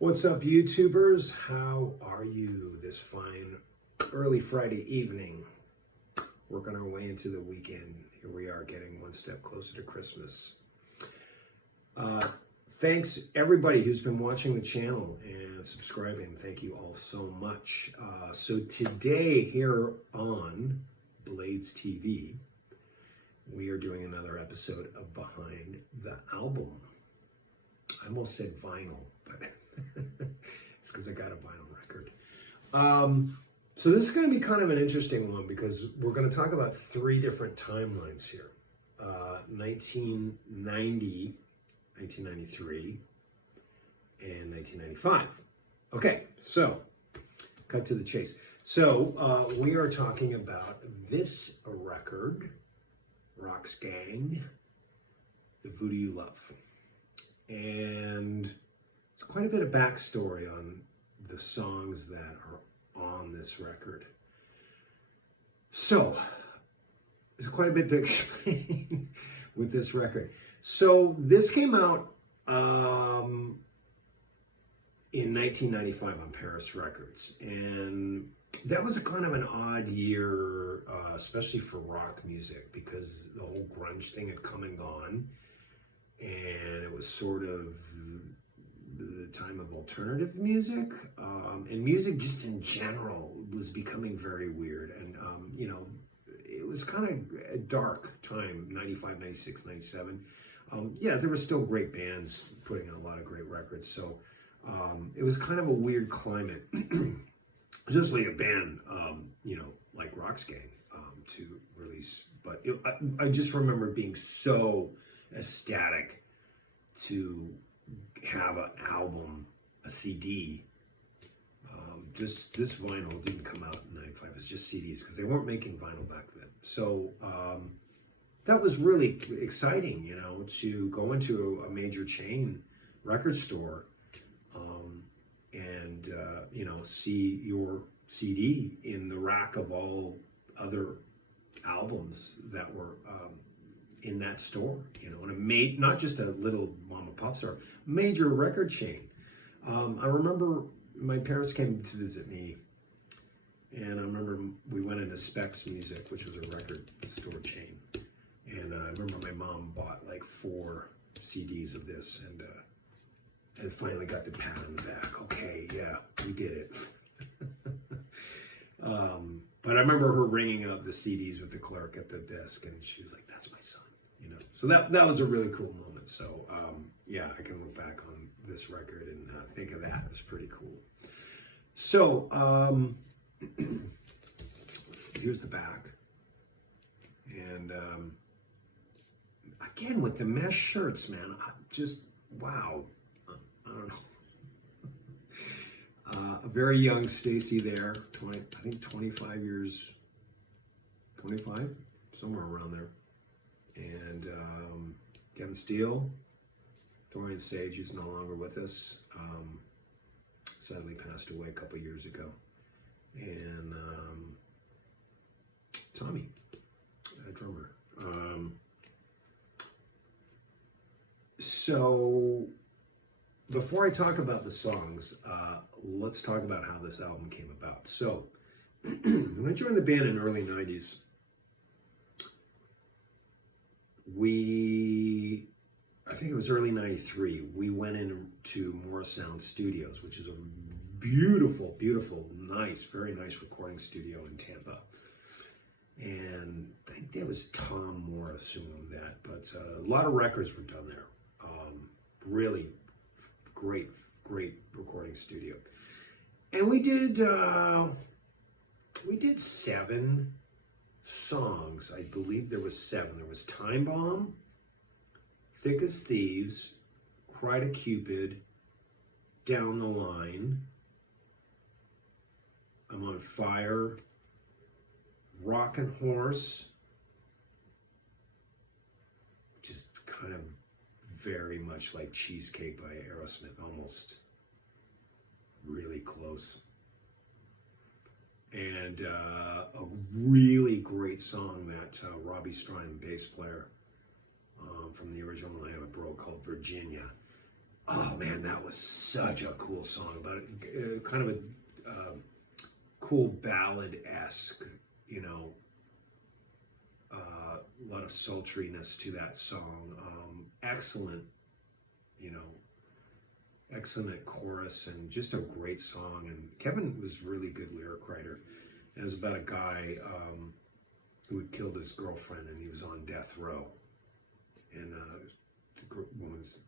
What's up, YouTubers? How are you this fine early Friday evening? Working our way into the weekend. Here we are, getting one step closer to Christmas. Thanks everybody who's been watching the channel and subscribing. Thank you all so much. So today here on Blades TV, we are doing another episode of Behind the Album. I almost said vinyl, but it's because I got a vinyl record. So this is going to be kind of an interesting one because we're going to talk about three different timelines here. 1990, 1993, and 1995. Okay, so cut to the chase. So we are talking about this record, Roxx Gang, the Voodoo You Love. And there's quite a bit of backstory on the songs that are on this record. So there's quite a bit to explain with this record. So this came out in 1995 on Paris Records, and that was a kind of an odd year, especially for rock music, because the whole grunge thing had come and gone, and it was sort of the time of alternative music, and music just in general was becoming very weird, and it was kind of a dark time, 95, 96, 97. Yeah, there were still great bands putting out a lot of great records, so it was kind of a weird climate, especially a band, like Roxx Gang, to release. But I just remember being so ecstatic to have an album, a CD. This vinyl didn't come out in 95. It was just CDs because they weren't making vinyl back then. So that was really exciting, to go into a major chain record store and see your CD in the rack of all other albums that were in that store, and not just a little mom and pop store, major record chain. I remember my parents came to visit me, and I remember we went into Specs Music, which was a record store chain, and I remember my mom bought like 4 CDs of this, and finally got the pat on the back. Okay, yeah, we did it. But I remember her ringing up the CDs with the clerk at the desk, and she was like, "That's my son," So that was a really cool moment. So yeah, I can look back on this record and think of that as pretty cool. So here's the back, and again with the mesh shirts, man, wow. I don't know. A very young Stacy there, 25 years, 25, somewhere around there. And Kevin Steele, Dorian Sage, who's no longer with us, sadly passed away a couple years ago. And Tommy, a drummer. So before I talk about the songs, let's talk about how this album came about. So when I joined the band in the early 90s, I think it was early 93, we went into Morris Sound Studios, which is a beautiful, beautiful, nice, very nice recording studio in Tampa. And I think that was Tom Morris who owned that, but a lot of records were done there. Really great recording studio. And we did 7 songs. I believe there was 7. There was Time Bomb, Thick as Thieves, Cry to Cupid, Down the Line, I'm on Fire, Rockin' Horse, which is kind of very much like Cheesecake by Aerosmith, almost really close. And a really great song that Robbie Strine, bass player from the original lineup, wrote called Virginia. Oh man, that was such a cool song about it. Kind of a cool ballad-esque, you know, a lot of sultriness to that song. Excellent, you know, excellent chorus and just a great song. And Kevin was a really good lyric writer. It was about a guy who had killed his girlfriend and he was on death row. And the woman's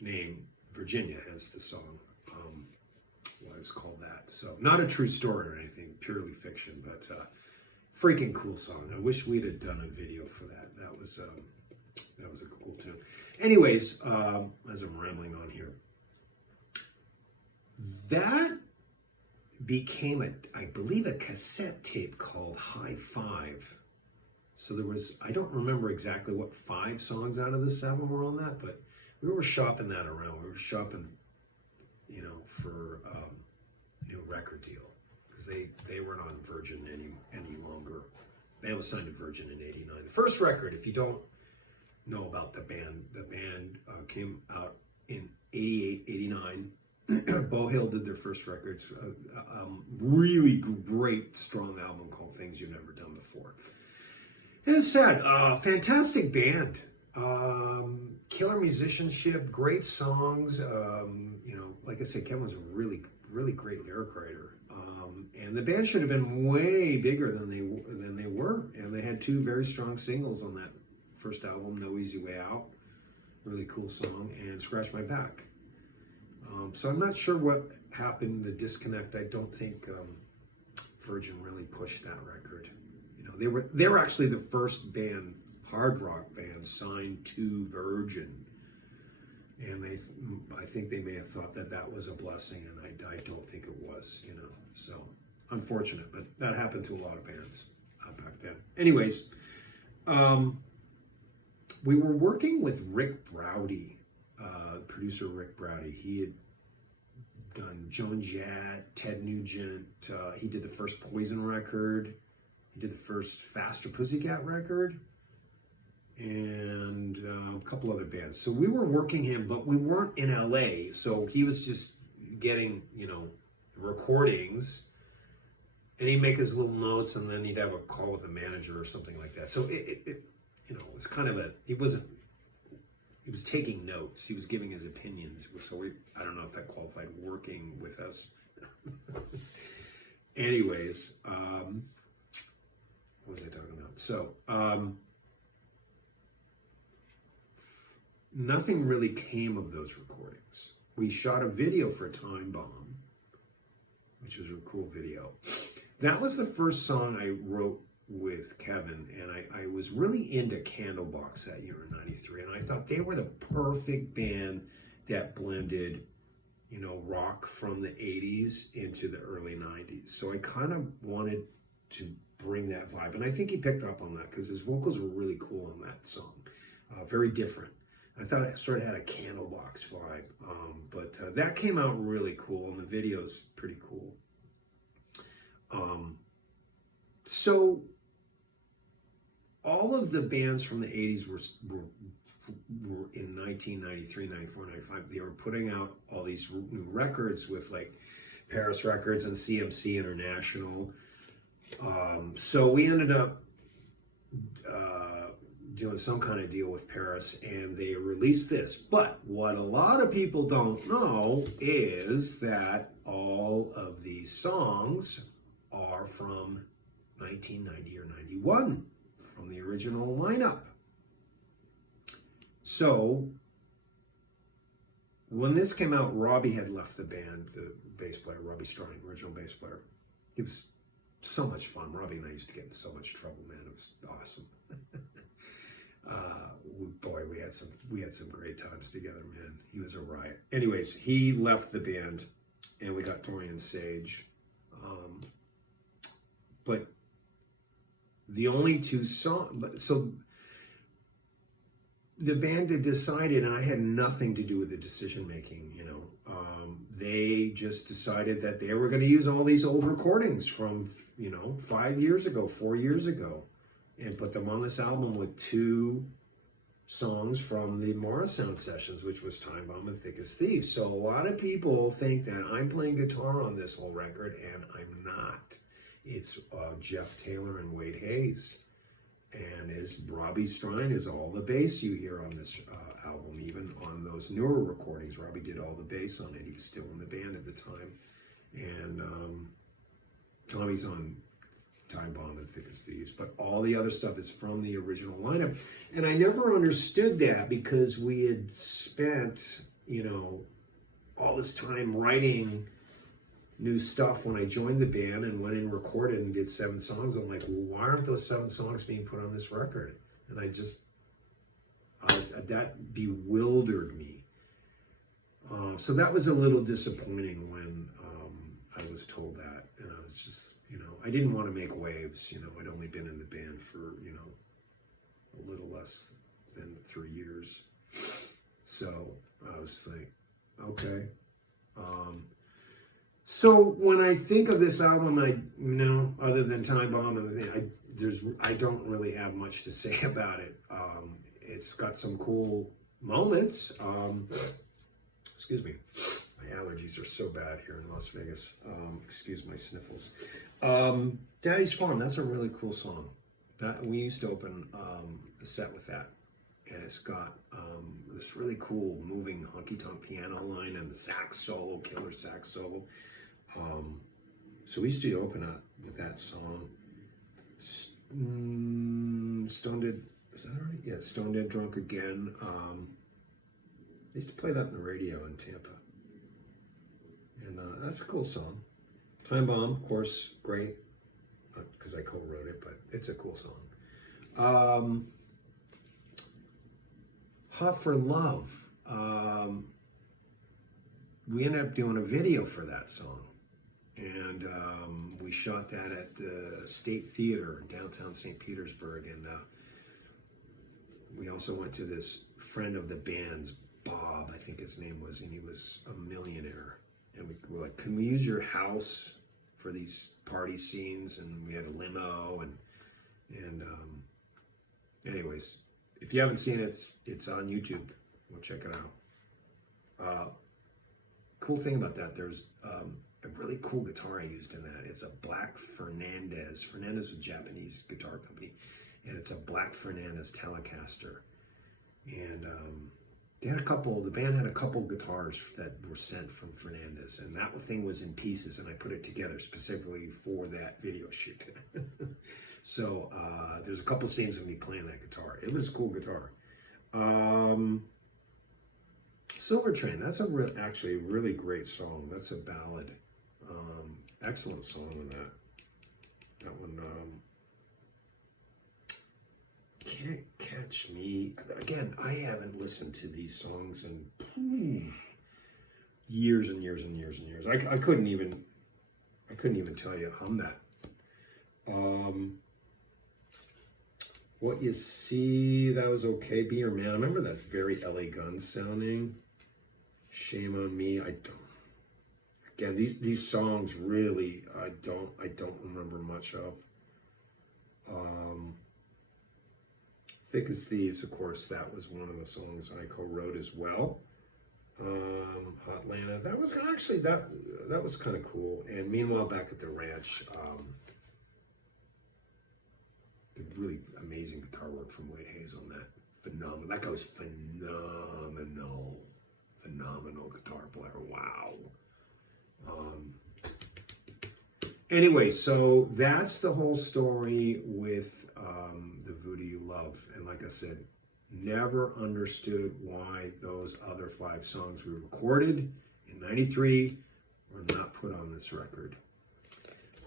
name, Virginia, has the song. Why it was called that. So not a true story or anything, purely fiction, but freaking cool song. I wish we'd have done a video for that. That was a cool tune. Anyways, as I'm rambling on here, that became I believe a cassette tape called High Five. So there was, I don't remember exactly what 5 songs out of this album were on that, but we were shopping that around. We were shopping, you know, for a new record deal because they weren't on Virgin any longer. Band was signed to Virgin in '89. The first record, if you don't know about the band came out in '88, '89. Bo Hill did their first records. Really great, strong album called Things You've Never Done Before. And it's sad. Fantastic band. Killer musicianship, great songs. You know, like I said, Kevin was a really, really great lyric writer. And the band should have been way bigger than they were. And they had 2 very strong singles on that first album, No Easy Way Out, really cool song, and Scratch My Back. So I'm not sure what happened, the disconnect. I don't think Virgin really pushed that record. You know, they were actually the first band, hard rock band, signed to Virgin, and I think they may have thought that was a blessing, and I don't think it was. You know, so unfortunate, but that happened to a lot of bands back then. Anyways, we were working with Rick Browdy, producer Rick Browdy. He had done Joan Jett, Ted Nugent. He did the first Poison record. He did the first Faster Pussycat record, and a couple other bands. So we were working him, but we weren't in LA. So he was just getting, you know, the recordings, and he'd make his little notes, and then he'd have a call with the manager or something like that. So it you know, it was kind of he was taking notes. He was giving his opinions. So I don't know if that qualified working with us. Anyways, what was I talking about? So, nothing really came of those recordings. We shot a video for Time Bomb, which was a cool video. That was the first song I wrote with Kevin, and I was really into Candlebox that year in '93, and I thought they were the perfect band that blended, you know, rock from the '80s into the early '90s. So I kind of wanted to bring that vibe, and I think he picked up on that because his vocals were really cool on that song, very different. I thought it sort of had a Candlebox vibe, but that came out really cool, and the video's pretty cool. So all of the bands from the 80s were in 1993, 94, 95. They were putting out all these new records with like Paris Records and CMC International. So we ended up doing some kind of deal with Paris, and they released this. But what a lot of people don't know is that all of these songs are from 1990 or 91, from the original lineup. So when this came out, Robbie had left the band, the bass player, Robbie Strong, original bass player. He was so much fun. Robbie and I used to get in so much trouble, man. It was awesome. Boy, we had some great times together, man. He was a riot. Anyways, he left the band, and we got Dorian Sage. But the only 2 songs, so the band had decided, and I had nothing to do with the decision making, you know. They just decided that they were going to use all these old recordings from, you know, 5 years ago, 4 years ago, and put them on this album with 2 songs from the Morrisound sessions, which was Time Bomb and Thick as Thieves. So a lot of people think that I'm playing guitar on this whole record, and I'm not. It's Jeff Taylor and Wade Hayes. And Robbie Strine is all the bass you hear on this album, even on those newer recordings. Robbie did all the bass on it. He was still in the band at the time. And Tommy's on Time Bomb and Thick as Thieves. But all the other stuff is from the original lineup. And I never understood that because we had spent, all this time writing new stuff when I joined the band and went in and recorded and did 7 songs. I'm like, well, why aren't those 7 songs being put on this record? And that bewildered me. So that was a little disappointing when I was told that. And I was just, I didn't want to make waves. I'd only been in the band for, a little less than 3 years. So I was like, okay. So when I think of this album, other than Time Bomb, I don't really have much to say about it. It's got some cool moments. Excuse me, my allergies are so bad here in Las Vegas. Excuse my sniffles. Daddy's Farm, that's a really cool song. That we used to open a set with that, and it's got this really cool moving honky-tonk piano line and the sax solo, killer sax solo. So we used to open up with that song. Stone Dead, is that right? Yeah, Stone Dead Drunk Again. They used to play that on the radio in Tampa. And that's a cool song. Time Bomb, of course, great, because I co-wrote it, but it's a cool song. Hot for Love. We ended up doing a video for that song. And we shot that at the State Theater in downtown St. Petersburg. And we also went to this friend of the band's, Bob, I think his name was, and he was a millionaire. And we were like, can we use your house for these party scenes? And we had a limo. And anyways, if you haven't seen it, it's on YouTube. Go check it out. Cool thing about that, there's a really cool guitar I used in that. It's a black Fernandez. Fernandez was a Japanese guitar company, and it's a black Fernandez Telecaster. And the band had a couple guitars that were sent from Fernandez, and that thing was in pieces, and I put it together specifically for that video shoot. So there's a couple scenes of me playing that guitar. It was a cool guitar. Silver Train, that's actually a really great song. That's a ballad. Excellent song on that. That one, Can't Catch Me. Again, I haven't listened to these songs in years and years and years and years. I couldn't even tell you hum that. What You See, that was okay. Be Your Man. I remember that's very LA Guns sounding. Shame on Me. Again, these songs really I don't remember much of. Thick as Thieves, of course, that was one of the songs I co-wrote as well. Hot Lana, that was actually that was kind of cool. And Meanwhile Back at the Ranch, really amazing guitar work from Wade Hayes on that. Phenomenal. That guy was phenomenal guitar player. Wow. Anyway, so that's the whole story with the Voodoo You Love. And like I said, never understood why those other 5 songs we recorded in '93 were not put on this record.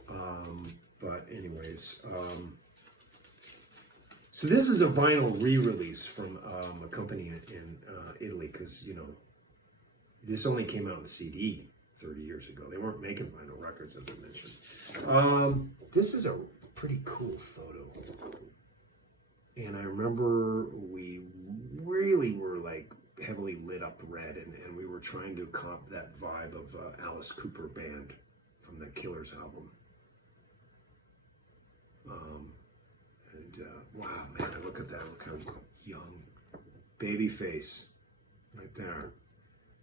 But anyways, so this is a vinyl re-release from a company in Italy, because, this only came out in CD 30 years ago. They weren't making vinyl records, as I mentioned. This is a pretty cool photo. And I remember we really were like heavily lit up red, and we were trying to comp that vibe of Alice Cooper Band from the Killers album. Wow, man, I look at that, look how young baby face right there.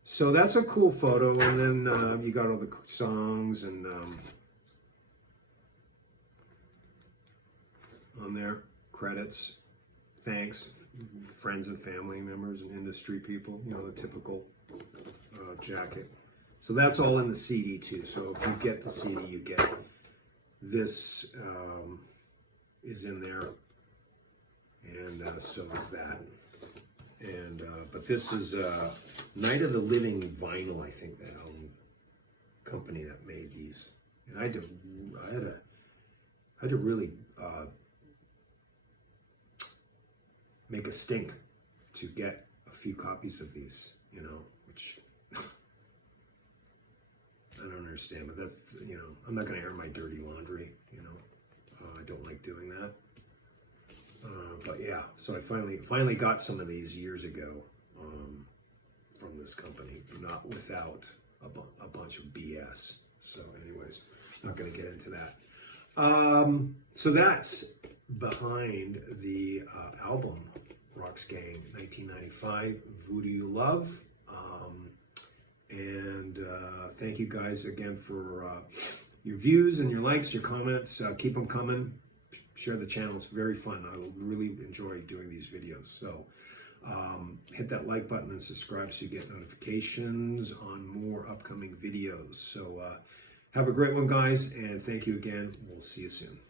So that's a cool photo. And then you got all the songs and on there, credits, thanks, friends and family members and industry people, you know, the typical jacket. So that's all in the CD too. So if you get the CD, you get this is in there, and so is that. And but this is Night of the Living Vinyl, I think, that company that made these. And I had to really make a stink to get a few copies of these, you know, which I don't understand, but that's, you know, I'm not going to air my dirty laundry, you know. I don't like doing that. But yeah, so I finally got some of these years ago from this company, not without a bunch of BS. So anyways, not going to get into that. So that's behind the album Roxx Gang 1995, Voodoo You Love. And thank you guys again for your views and your likes, your comments. Keep them coming. Share the channel. It's very fun. I really enjoy doing these videos. So hit that like button and subscribe so you get notifications on more upcoming videos. So have a great one, guys, and thank you again. We'll see you soon.